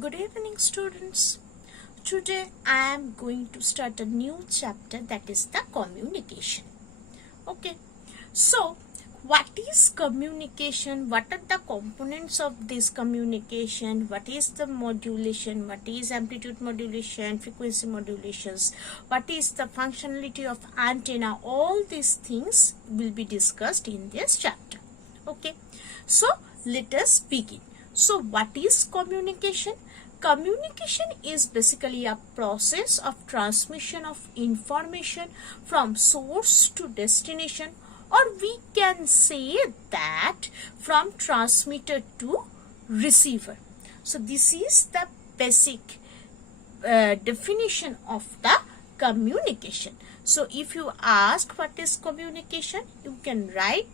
Good evening, students. Today I am going to start a new chapter, that is the communication. Okay, so what is communication? What are the components of this communication? What is the modulation? What is amplitude modulation, frequency modulations? What is the functionality of antenna? All these things will be discussed in this chapter. Okay, so let us begin. So what is communication? Communication is basically a process of transmission of information from source to destination, or we can say that from transmitter to receiver. So this is the basic definition of the communication. So if you ask what is communication, you can write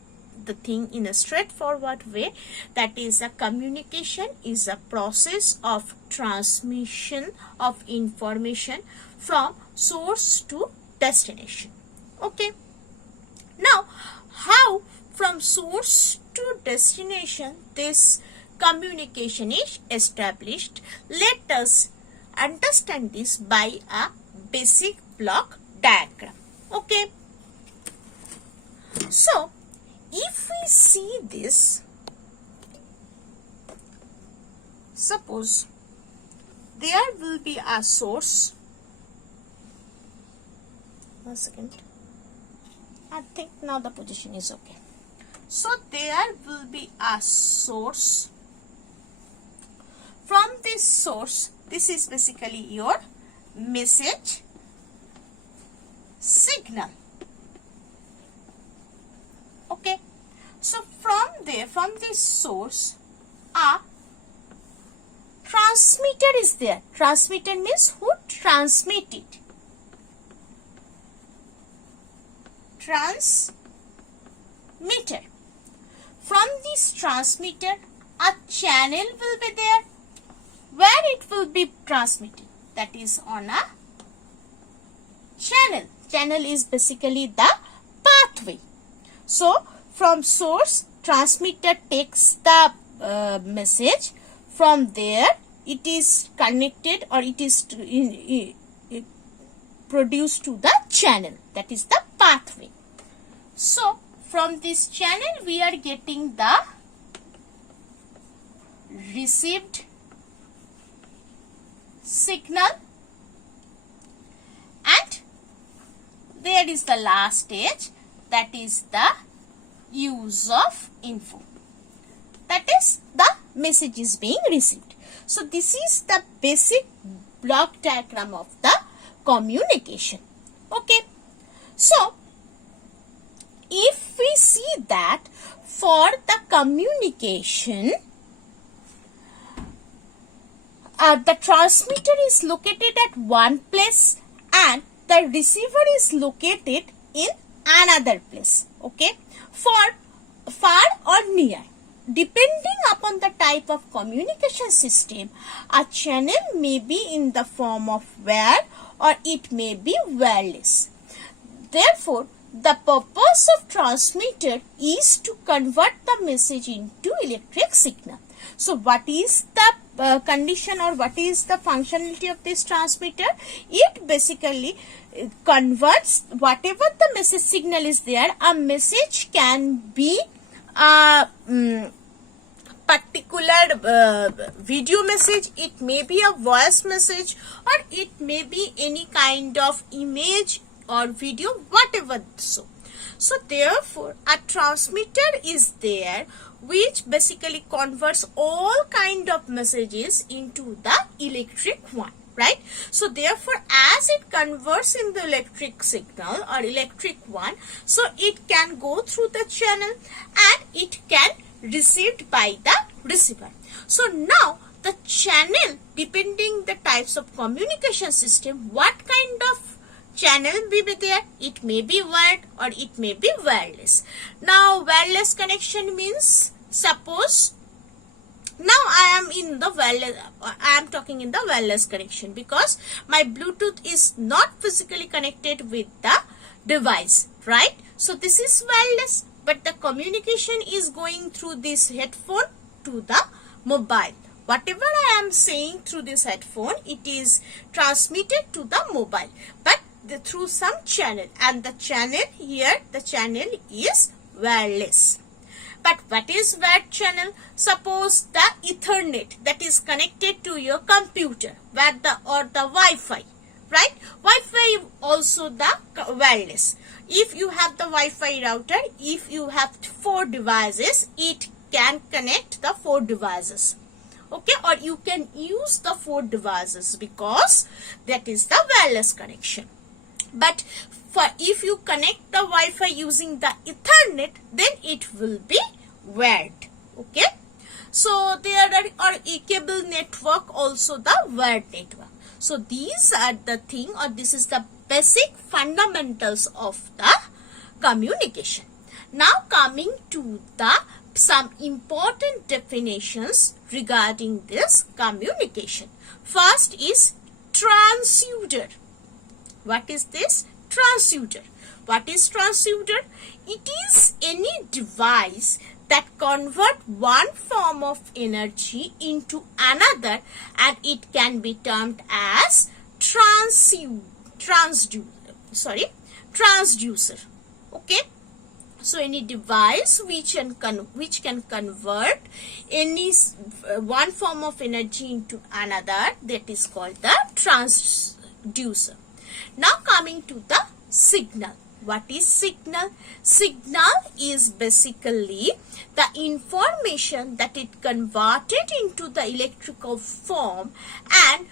the thing in a straightforward way, that is, a communication is a process of transmission of information from source to destination. Okay, now how from source to destination this communication is established? Let us understand this by a basic block diagram. Okay, so if we see this, suppose there will be a source. One second. I think now the position is okay. So there will be a source. From this source, this is basically your message signal. Okay, so from this source, a transmitter is there. Transmitter means who transmit it. Transmitter. From this transmitter, a channel will be there where it will be transmitted. That is on a channel. Channel is basically the pathway. So from source, transmitter takes the message. From there, it is connected, or it is produced to the channel. That is the pathway. So from this channel, we are getting the received signal, and there is the last stage, that is the use of info. That is, the message is being received. So this is the basic block diagram of the communication. Okay, so if we see that for the communication, the transmitter is located at one place and the receiver is located in another place. Okay, for far or near, depending upon the type of communication system, a channel may be in the form of wire or it may be wireless. Therefore, the purpose of transmitter is to convert the message into electric signal. So what is the condition, or what is the functionality of this transmitter? It basically converts whatever the message signal is there. A message can be a particular video message, it may be a voice message, or it may be any kind of image or video, whatever. So therefore a transmitter is there which basically converts all kind of messages into the electric one, right? So therefore, as it converts in the electric signal or electric one, so it can go through the channel and it can received by the receiver. So now the channel, depending the types of communication system, what kind of channel will be there? It may be wired or it may be wireless. Now wireless connection means, suppose now I am in the wireless, I am talking in the wireless connection because my Bluetooth is not physically connected with the device, right? So this is wireless, but the communication is going through this headphone to the mobile. whatever I am saying through this headphone, it is transmitted to the mobile, but through some channel, and the channel here, the channel is wireless. But what is wired channel? Suppose the Ethernet that is connected to your computer, or the Wi-Fi, right? Wi-Fi also the wireless. If you have the Wi-Fi router, if you have 4 devices, it can connect the 4 devices. Okay, or you can use the 4 devices because that is the wireless connection. But if you connect the Wi-Fi using the Ethernet, then it will be wired. Okay, so there are a cable network, also the wired network. So these are the thing, or this is the basic fundamentals of the communication. Now coming to the some important definitions regarding this communication. First is transducer. What is this? Transducer. What is transducer? It is any device that convert one form of energy into another, and it can be termed as transducer. Okay. So any device which can convert any one form of energy into another, that is called the transducer. Now coming to the signal. What is signal? Signal is basically the information that it converted into the electrical form and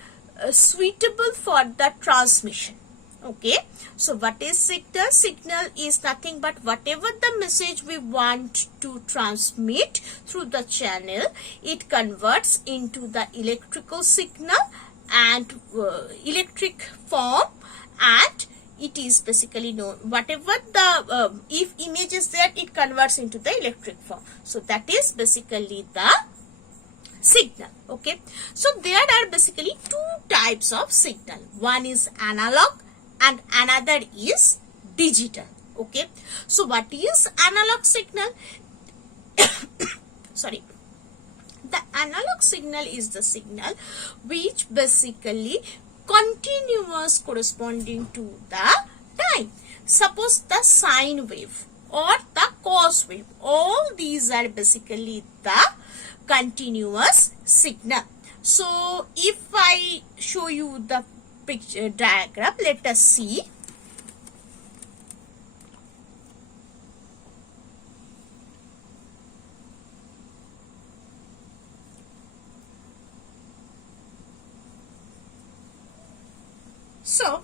suitable for the transmission. Okay, so what is signal? Signal is nothing but whatever the message we want to transmit through the channel, it converts into the electrical signal and electric form, and it is basically known, whatever the if image is there, it converts into the electric form. So that is basically the signal. Okay, so there are basically 2 types of signal. One is analog and another is digital. Okay, so what is analog signal? Sorry. The analog signal is the signal which basically continuous corresponding to the time. Suppose the sine wave or the cos wave, all these are basically the continuous signal. So if I show you the picture diagram, let us see. So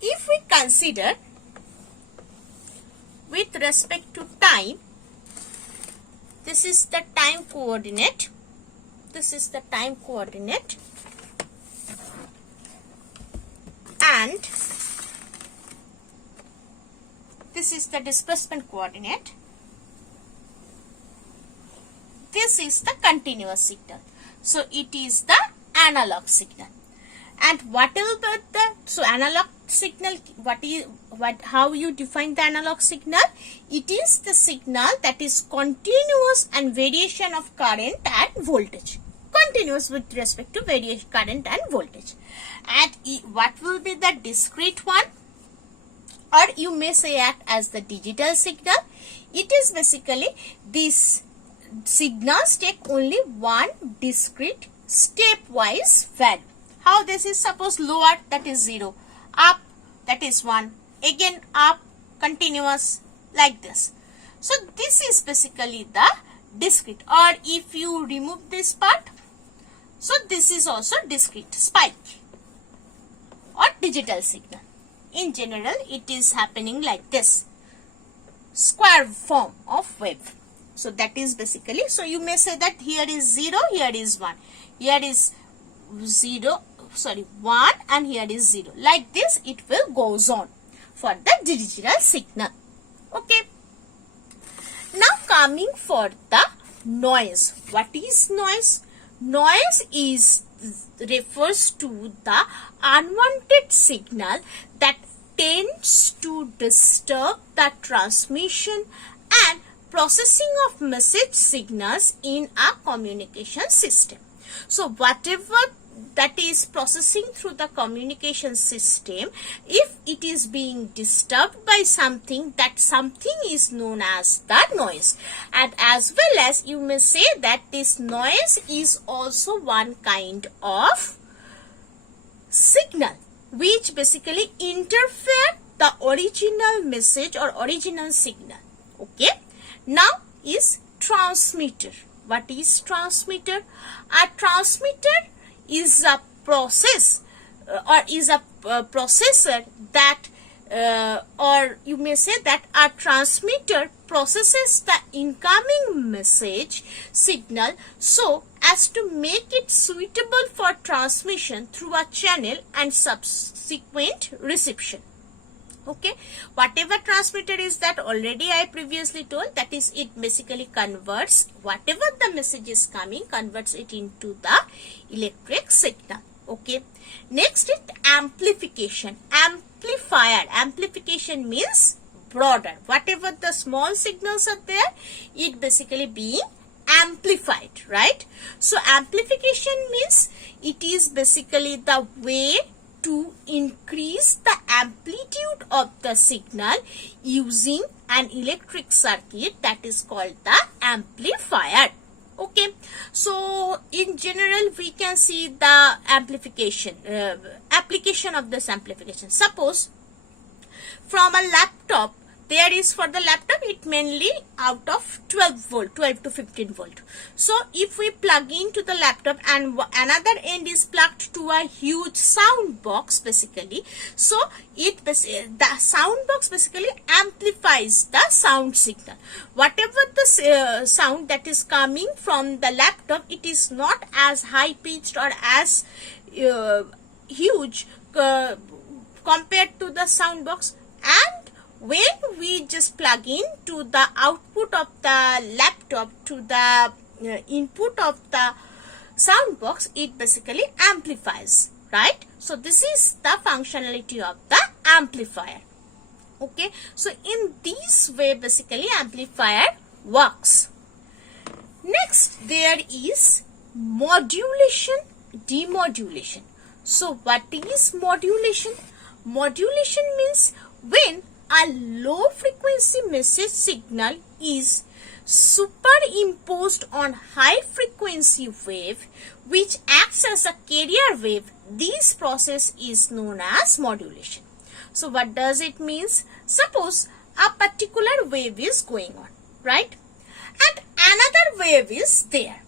if we consider with respect to time, this is the time coordinate, this is the time coordinate, and this is the displacement coordinate. This is the continuous signal. So it is the analog signal. And what is the analog signal? How you define the analog signal? It is the signal that is continuous and variation of current and voltage. Continuous with respect to variation current and voltage. And what will be the discrete one? Or you may say act as the digital signal. It is basically these signals take only one discrete stepwise value. How this is? Suppose lower, that is 0, up, that is 1, again up, continuous, like this. So this is basically the discrete. Or if you remove this part, so this is also discrete spike or digital signal. In general, it is happening like this, square form of wave. So that is basically, so you may say that here is 0, here is 1, here is 1 and here is 0. Like this it will goes on for the digital signal. Okay. Now coming for the noise. What is noise? Noise refers to the unwanted signal that tends to disturb the transmission and processing of message signals in a communication system. So whatever that is processing through the communication system, if it is being disturbed by something, that something is known as the noise. And as well as you may say that this noise is also one kind of signal which basically interfere the original message or original signal. Okay. Now is transmitter. What is transmitter? A transmitter is a process or is a processor that or you may say that a transmitter processes the incoming message signal so as to make it suitable for transmission through a channel and subsequent reception. Okay, whatever transmitter is that already I previously told, that is it basically converts whatever the message is coming, converts it into the electric signal. Okay, next is amplification. Amplification means broader. Whatever the small signals are there, it basically being amplified, right? So amplification means it is basically the way to increase the amplitude of the signal using an electric circuit, that is called the amplifier. Okay, so in general we can see the amplification application of this amplification. Suppose from a laptop, there is for the laptop it mainly out of 12 to 15 volt. So if we plug into the laptop and another end is plugged to a huge sound box basically, so the sound box basically amplifies the sound signal. Whatever the sound that is coming from the laptop, it is not as high pitched or as huge compared to the sound box. And when we just plug in to the output of the laptop to the input of the sound box, it basically amplifies, right? So this is the functionality of the amplifier. Okay, so in this way basically amplifier works. Next there is modulation, demodulation. So what is modulation? Modulation means when a low frequency message signal is superimposed on high frequency wave which acts as a carrier wave, this process is known as modulation. So what does it means? Suppose a particular wave is going on, right? And another wave is there.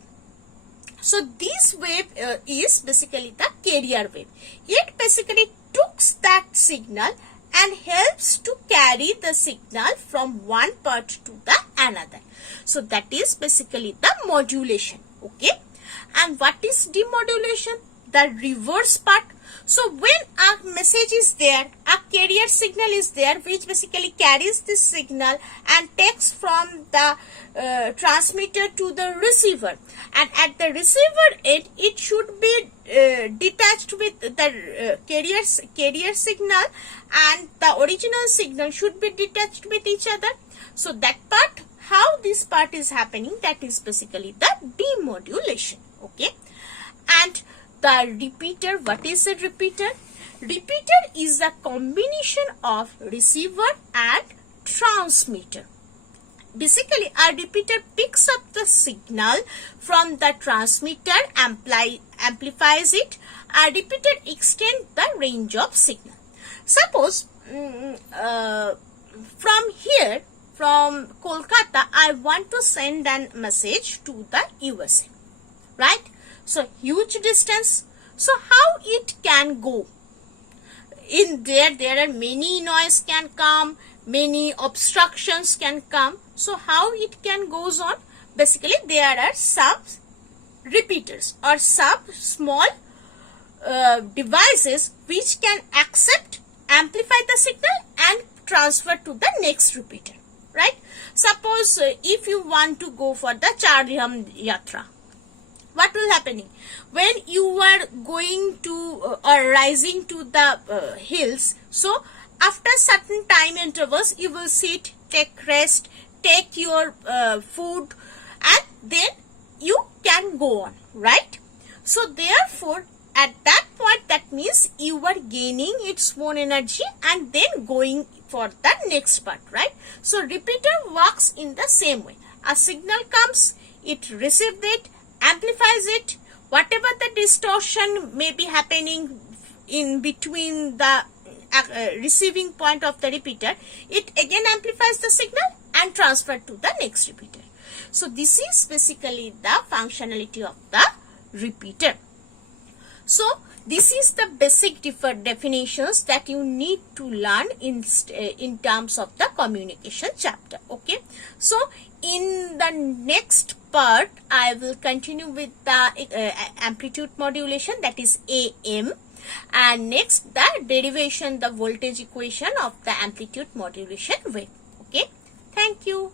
So this wave is basically the carrier wave. It basically takes that signal and helps to carry the signal from one part to the another. So that is basically the modulation. Okay. And what is demodulation? The reverse part. So when a message is there, a carrier signal is there which basically carries this signal and takes from the transmitter to the receiver, and at the receiver end it should be detached with the carrier signal, and the original signal should be detached with each other. So that part, how this part is happening, that is basically the demodulation. Okay. And the repeater, what is a repeater? Repeater is a combination of receiver and transmitter. Basically, a repeater picks up the signal from the transmitter, amplifies it. A repeater extends the range of signal. Suppose from here, from Kolkata, I want to send a message to the USA, right? So huge distance. So how it can go? In there are many noise can come, many obstructions can come. So how it can goes on? Basically there are sub repeaters or small devices which can amplify the signal and transfer to the next repeater, right? Suppose if you want to go for the Char Dham Yatra, what will happening? When you are going to or rising to the hills, so after certain time intervals, you will sit, take rest, take your food, and then you can go on, right? So therefore, at that point, that means you are gaining its own energy and then going for the next part, right? So repeater works in the same way. A signal comes, it receives it, amplifies it, whatever the distortion may be happening in between the receiving point of the repeater, it again amplifies the signal and transfer to the next repeater. So this is basically the functionality of the repeater. So this is the basic definitions that you need to learn in terms of the communication chapter. Okay, so in the next part I will continue with the amplitude modulation, that is AM, and next the derivation, the voltage equation of the amplitude modulation wave. Okay, thank you.